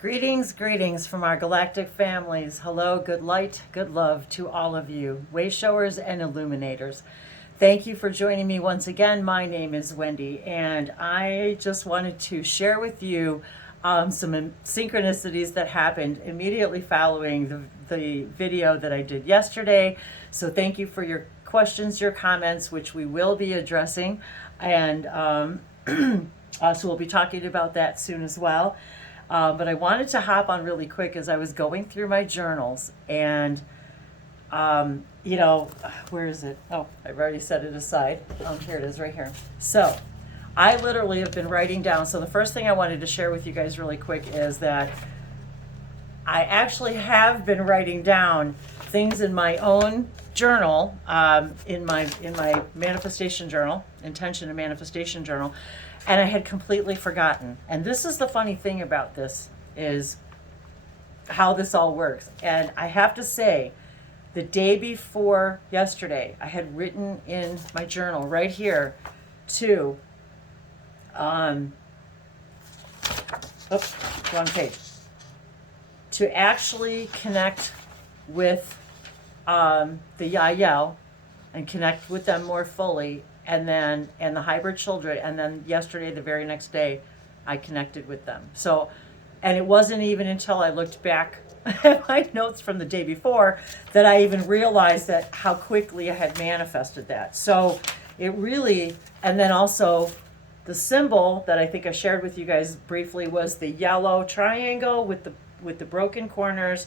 Greetings, greetings from our galactic families. Hello, good light, good love to all of you, wayshowers and illuminators. Thank you for joining me once again. My name is Wendy, and I just wanted to share with you some synchronicities that happened immediately following the video that I did yesterday. So thank you for your questions, your comments, which we will be addressing. And so we'll be talking about that soon as well. But I wanted to hop on really quick as I was going through my journals and, where is it? Oh, I've already set it aside. Here it is right here. So I literally have been writing down. So the first thing I wanted to share with you guys really quick is that I actually have been writing down things in my own journal, in my manifestation journal, intention and manifestation journal. And I had completely forgotten. And this is the funny thing about this, is how this all works. And I have to say, the day before yesterday, I had written in my journal right here to, wrong page, to actually connect with the Yael and connect with them more fully. And the hybrid children, and then yesterday, the very next day, I connected with them. So, and it wasn't even until I looked back at my notes from the day before that I even realized that how quickly I had manifested that. So it really, and then also the symbol that I think I shared with you guys briefly was the yellow triangle with the broken corners,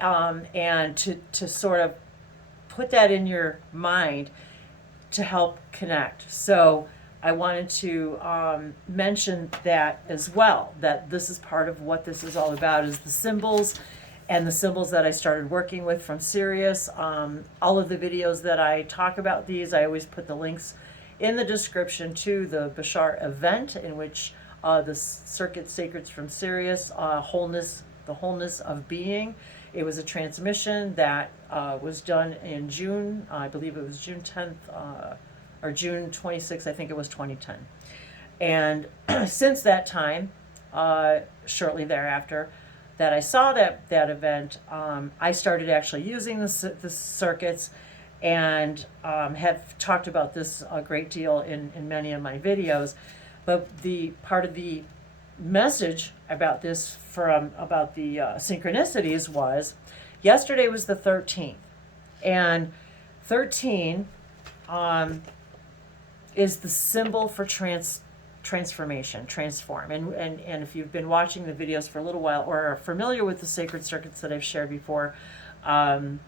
and to sort of put that in your mind to help connect. So I wanted to mention that as well, that this is part of what this is all about, is the symbols and the symbols that I started working with from Sirius. All of the videos that I talk about these, I always put the links in the description to the Bashar event, in which the Circuit Sacreds from Sirius, wholeness, the wholeness of being. It was a transmission that was done in June, I believe it was June 10th, or June 26th, I think it was 2010. And since that time, shortly thereafter, that I saw that event, I started actually using the circuits, and have talked about this a great deal in many of my videos. But the part of the message about this about the synchronicities was, yesterday was the 13th, and 13 is the symbol for transformation, transform. And if you've been watching the videos for a little while or are familiar with the sacred circuits that I've shared before, 13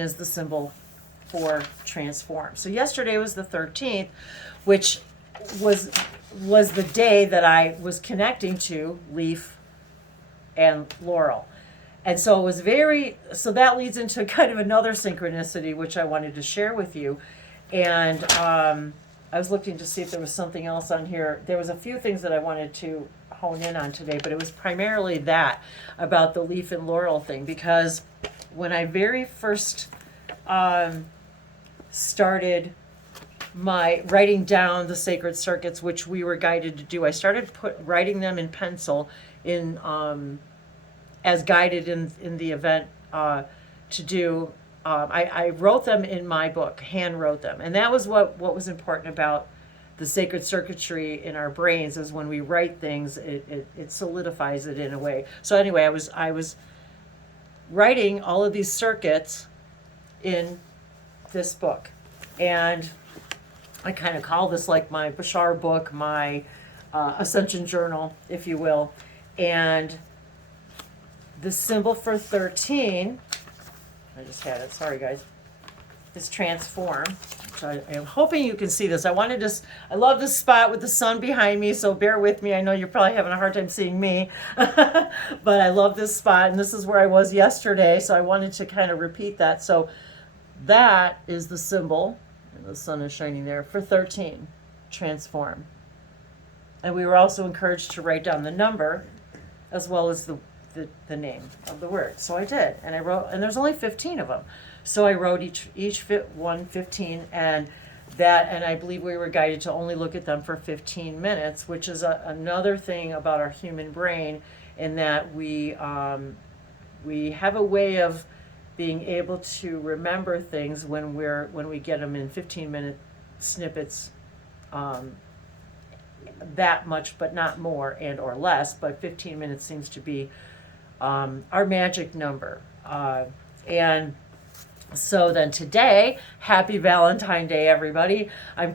is the symbol for transform. So yesterday was the 13th, which was the day that I was connecting to Leaf and Laurel. And so it was so that leads into kind of another synchronicity, which I wanted to share with you. And I was looking to see if there was something else on here. There was a few things that I wanted to hone in on today, but it was primarily that, about the Leaf and Laurel thing, because when I very first started my writing down the sacred circuits, which we were guided to do, I started writing them in pencil in as guided in the event to do. I wrote them in my book, hand wrote them, and that was what was important about the sacred circuitry in our brains, is when we write things, it solidifies it in a way. So anyway, I was writing all of these circuits in this book, and I kind of call this like my Bashar book, my Ascension journal, if you will. And the symbol for 13, I just had it, sorry guys, is transform. So I'm hoping you can see this. I love this spot with the sun behind me, so bear with me. I know you're probably having a hard time seeing me, but I love this spot, and this is where I was yesterday, so I wanted to kind of repeat that. So that is the symbol, and the sun is shining there, for 13, transform. And we were also encouraged to write down the number as well as the name of the word. So I did, and I wrote, and there's only 15 of them. So I wrote each one 15, and that, and I believe we were guided to only look at them for 15 minutes, which is another thing about our human brain, in that we have a way of being able to remember things when we get them in 15-minute snippets, that much, but not more and or less. But 15 minutes seems to be our magic number, and so then today, happy Valentine's Day, everybody. I'm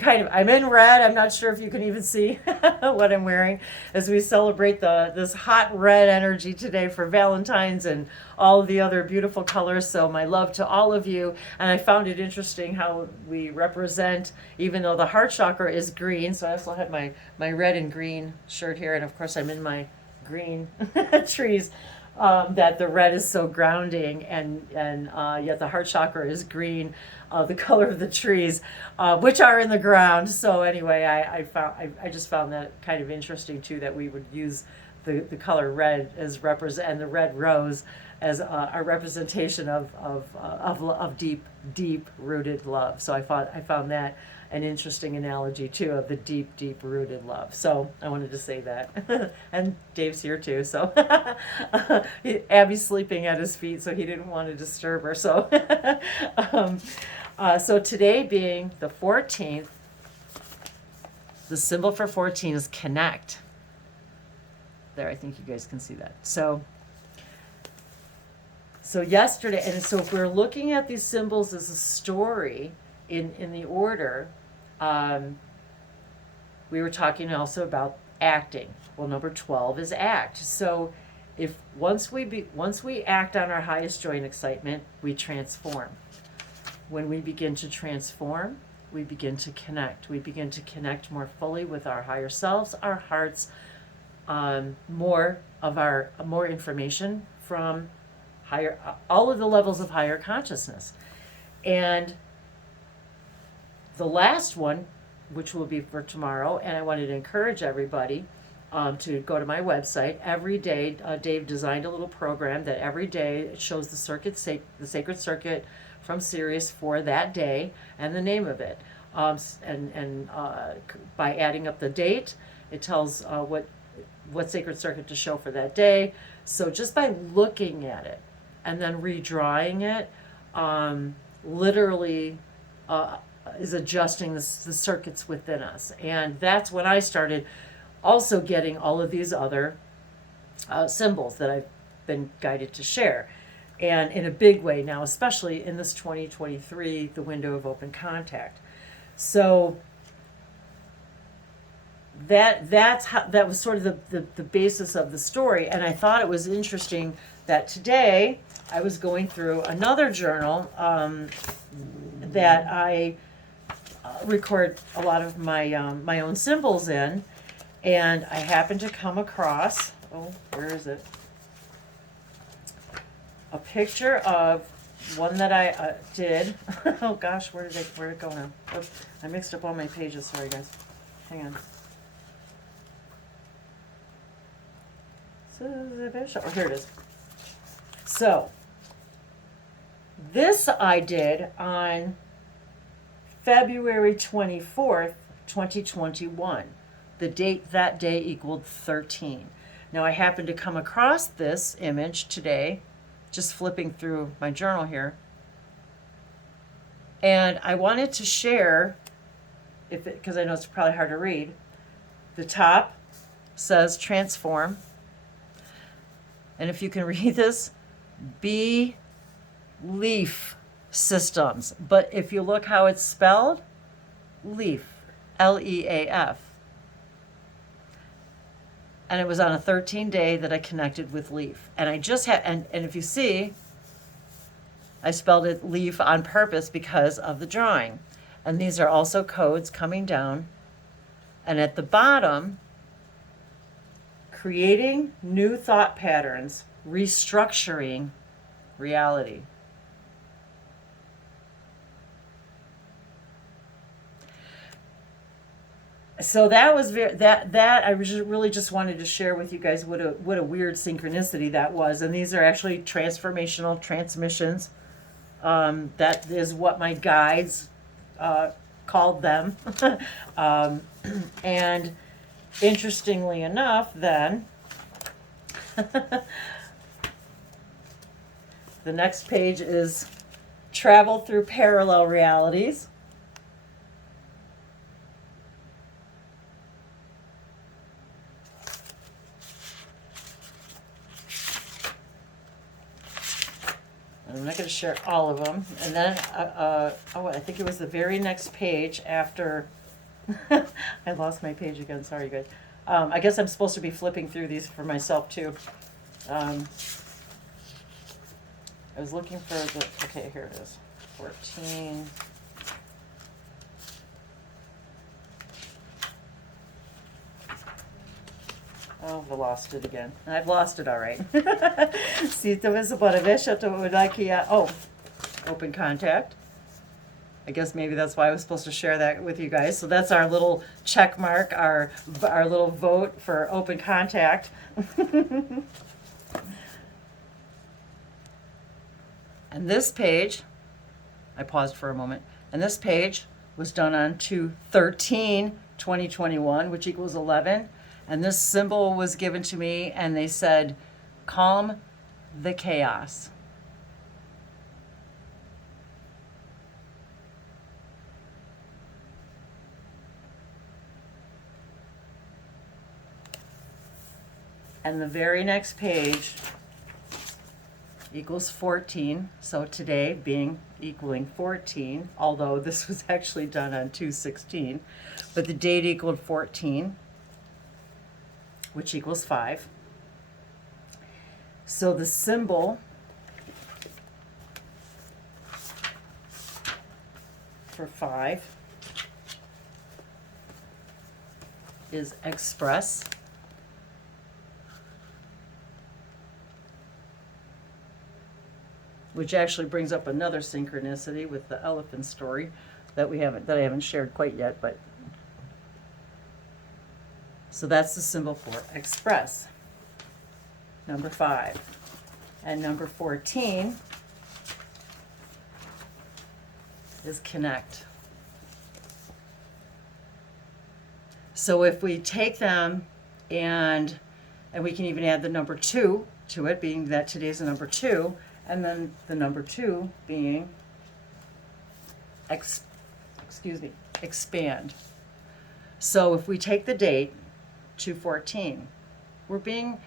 in red. I'm not sure if you can even see what I'm wearing as we celebrate this hot red energy today for Valentine's and all of the other beautiful colors. So my love to all of you. And I found it interesting how we represent, even though the heart chakra is green. So I also have my red and green shirt here. And of course I'm in my green trees. That the red is so grounding, and yet the heart chakra is green, the color of the trees, which are in the ground. So anyway, I just found that kind of interesting too, that we would use the color red as and the red rose as a representation of deep rooted love. So I found that an interesting analogy too, of the deep rooted love. So I wanted to say that. And Dave's here too, so Abby's sleeping at his feet, so he didn't want to disturb her. So so today being the 14th, the symbol for 14 is connect. There, I think you guys can see that. So yesterday, and so if we're looking at these symbols as a story in the order, we were talking also about acting. Well, number 12 is act. So if once we act on our highest joy and excitement, we transform. When we begin to transform, we begin to connect. We begin to connect more fully with our higher selves, our hearts, more information from higher, all of the levels of higher consciousness. And the last one, which will be for tomorrow, and I wanted to encourage everybody to go to my website. Every day, Dave designed a little program that every day it shows the sacred circuit from Sirius for that day and the name of it. And by adding up the date, it tells what sacred circuit to show for that day. So just by looking at it and then redrawing it, literally is adjusting the circuits within us. And that's when I started also getting all of these other symbols that I've been guided to share. And in a big way now, especially in this 2023, the window of open contact. So that was sort of the basis of the story. And I thought it was interesting that today I was going through another journal that I record a lot of my own symbols in, and I happened to come across, where is it? A picture of one that I did. Oh gosh, where'd it go now? Oops, I mixed up all my pages. Sorry guys. Hang on. Oh, here it is. So this I did on February 24th, 2021. The date that day equaled 13. Now I happened to come across this image today, just flipping through my journal here. And I wanted to share, because I know it's probably hard to read. The top says transform. And if you can read this, belief systems. But if you look how it's spelled, leaf, L-E-A-F. And it was on a 13-day that I connected with leaf. And I just had, and if you see, I spelled it leaf on purpose because of the drawing. And these are also codes coming down. And at the bottom, creating new thought patterns, restructuring reality. So that was that I really just wanted to share with you guys what a weird synchronicity that was. And these are actually transformational transmissions. That is what my guides called them. And interestingly enough, then, the next page is travel through parallel realities. I'm not going to share all of them. And then, I think it was the very next page after, I lost my page again, sorry guys. I guess I'm supposed to be flipping through these for myself too. I was looking for the, okay, here it is, 14. Oh, I lost it again. I've lost it all right. Si tu vis para vesha tu udakia. Oh, open contact. I guess maybe that's why I was supposed to share that with you guys. So that's our little check mark, our little vote for open contact. And this page, I paused for a moment, and this page was done on 2/13/2021, which equals 11. And this symbol was given to me, and they said, calm the chaos. And the very next page equals 14. So today being equaling 14, although this was actually done on 2/16, but the date equaled 14. Which equals 5. So the symbol for 5 is express. Which actually brings up another synchronicity with the elephant story that I haven't shared quite yet, but so that's the symbol for express, number 5. And number 14 is connect. So if we take them and we can even add the number 2 to it, being that today's the number 2, and then the number 2 being expand. So if we take the date, 2/14. We're being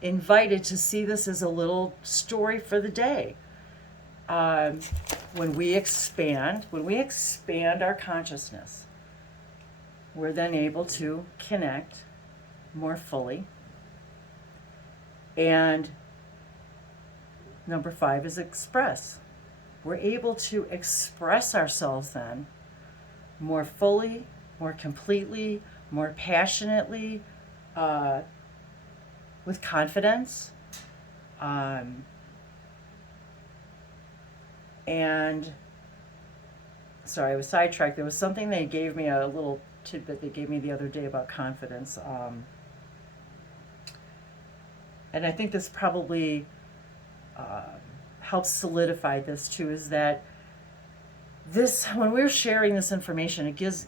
invited to see this as a little story for the day. When we expand our consciousness, we're then able to connect more fully. And number 5 is express. We're able to express ourselves then more fully, more completely, more passionately, with confidence, and sorry, I was sidetracked. There was something they gave me, a little tidbit they gave me the other day about confidence, and I think this probably helps solidify this too, is that this, when we're sharing this information, it gives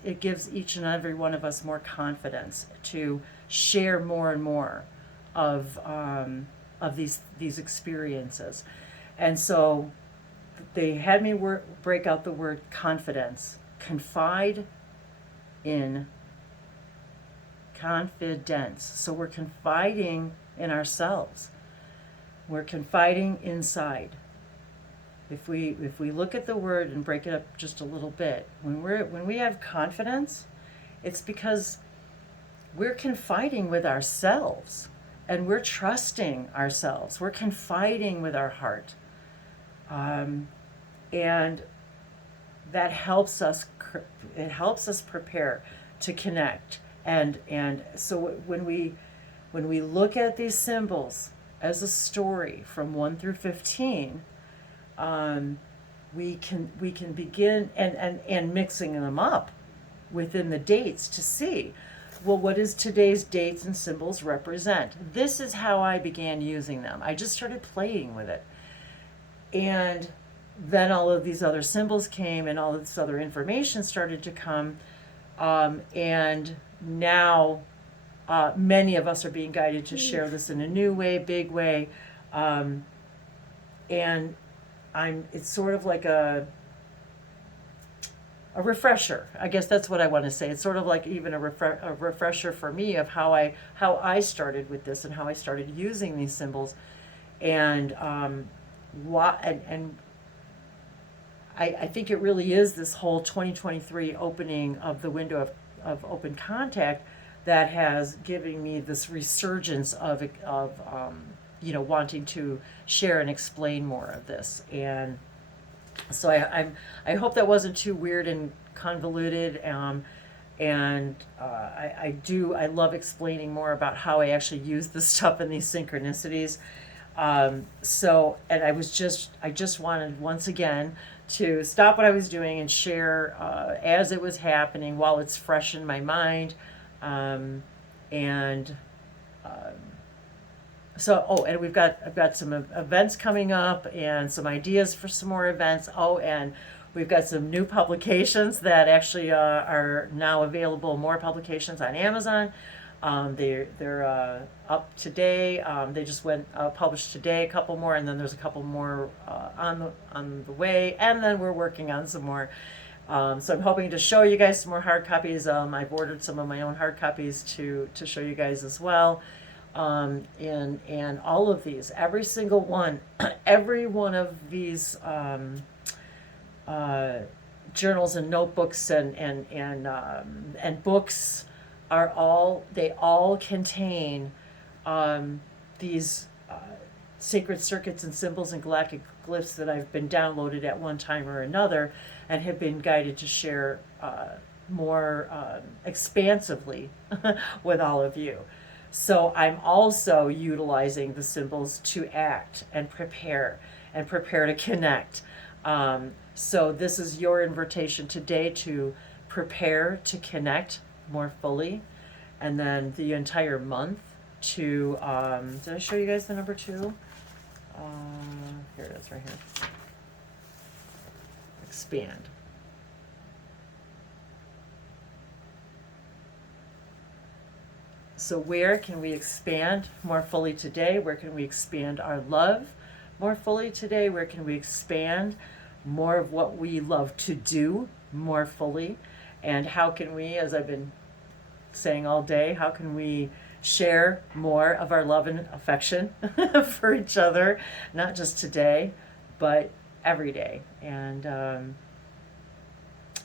each and every one of us more confidence to share more and more of these experiences. And so they had me break out the word confidence. Confide in confidence. So we're confiding in ourselves. We're confiding inside. If we look at the word and break it up just a little bit, when we have confidence, it's because we're confiding with ourselves, and we're trusting ourselves. We're confiding with our heart, and that helps us. It helps us prepare to connect. And so when we look at these symbols as a story from 1 through 15. We can begin and mixing them up within the dates to see, well, what does today's dates and symbols represent? This is how I began using them. I just started playing with it. And then all of these other symbols came and all of this other information started to come. And now many of us are being guided to share this in a new way, big way. And it's sort of like a refresher. I guess that's what I want to say. It's sort of like even a refresher for me of how I started with this and how I started using these symbols, and I think it really is this whole 2023 opening of the window of open contact that has given me this resurgence of wanting to share and explain more of this. And so I hope that wasn't too weird and convoluted. I love explaining more about how I actually use this stuff in these synchronicities. And I just wanted once again to stop what I was doing and share as it was happening while it's fresh in my mind. And I've got some events coming up and some ideas for some more events. Oh, and we've got some new publications that actually are now available, more publications on Amazon. They're up today. They just went published today, a couple more, and then there's a couple more on the way, and then we're working on some more. So I'm hoping to show you guys some more hard copies. I've ordered some of my own hard copies to show you guys as well. And all of these, every single one, every one of these journals and notebooks and books they all contain these sacred circuits and symbols and galactic glyphs that I've been downloaded at one time or another and have been guided to share more expansively with all of you. So I'm also utilizing the symbols to act and prepare to connect. So this is your invitation today to prepare to connect more fully, and then the entire month to did I show you guys the number 2? Here it is right here. Expand. So where can we expand more fully today? Where can we expand our love more fully today? Where can we expand more of what we love to do more fully? And how can we, as I've been saying all day, how can we share more of our love and affection for each other, not just today, but every day, and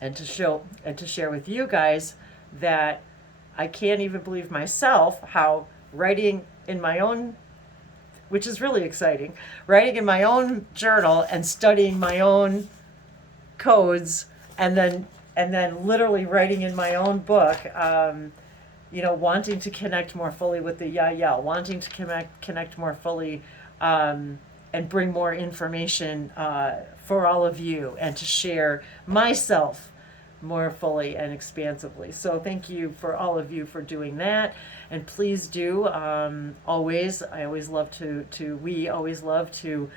to share with you guys that I can't even believe myself how writing in my own, which is really exciting, writing in my own journal and studying my own codes, and then literally writing in my own book, wanting to connect more fully with the Yael, wanting to connect more fully, and bring more information for all of you, and to share myself more fully and expansively. So thank you for all of you for doing that, and please do always. We always love to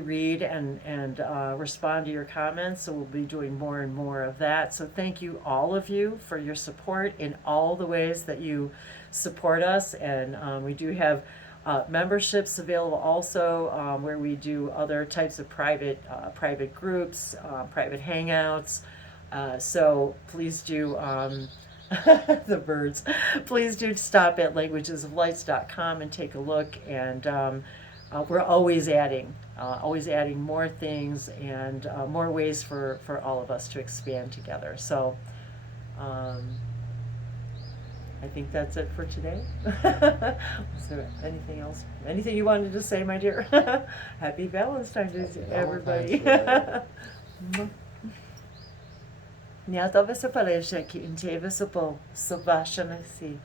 read and respond to your comments. So we'll be doing more and more of that. So thank you, all of you, for your support in all the ways that you support us. And we do have memberships available also, where we do other types of private groups, private hangouts. So please do, the birds, please do stop at languagesoflights.com and take a look. And we're always adding more things and more ways for all of us to expand together. So I think that's it for today. Is there anything else? Anything you wanted to say, my dear? Happy Valentine's Day to everybody. Niata vesa palesha ki inte vesa po sabashana si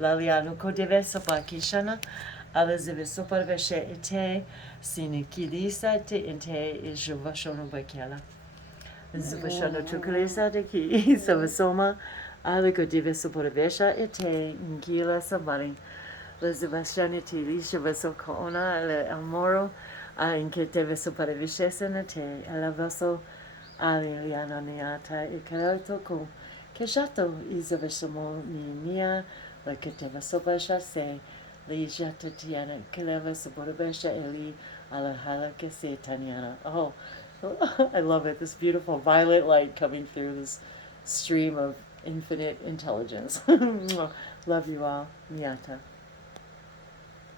lalianu kodevesa pa kishana alaziveso parveshe ite sinikidisa te inte ijuvashono bakela zuvashono tukulisa te ki savasoma alakodevesa parvesha ite ngila sabari lazivashani ti lisha vaso kona ale amoro Inke te veso para vishesana te elavaso aliliano niata ikarotoko. Keshato izaveshamo ni nia, like te veso bashase, li jata tiana, keleva saborabesha eli alahala kese taniana. Oh, I love it. This beautiful violet light coming through this stream of infinite intelligence. Love you all. Miata.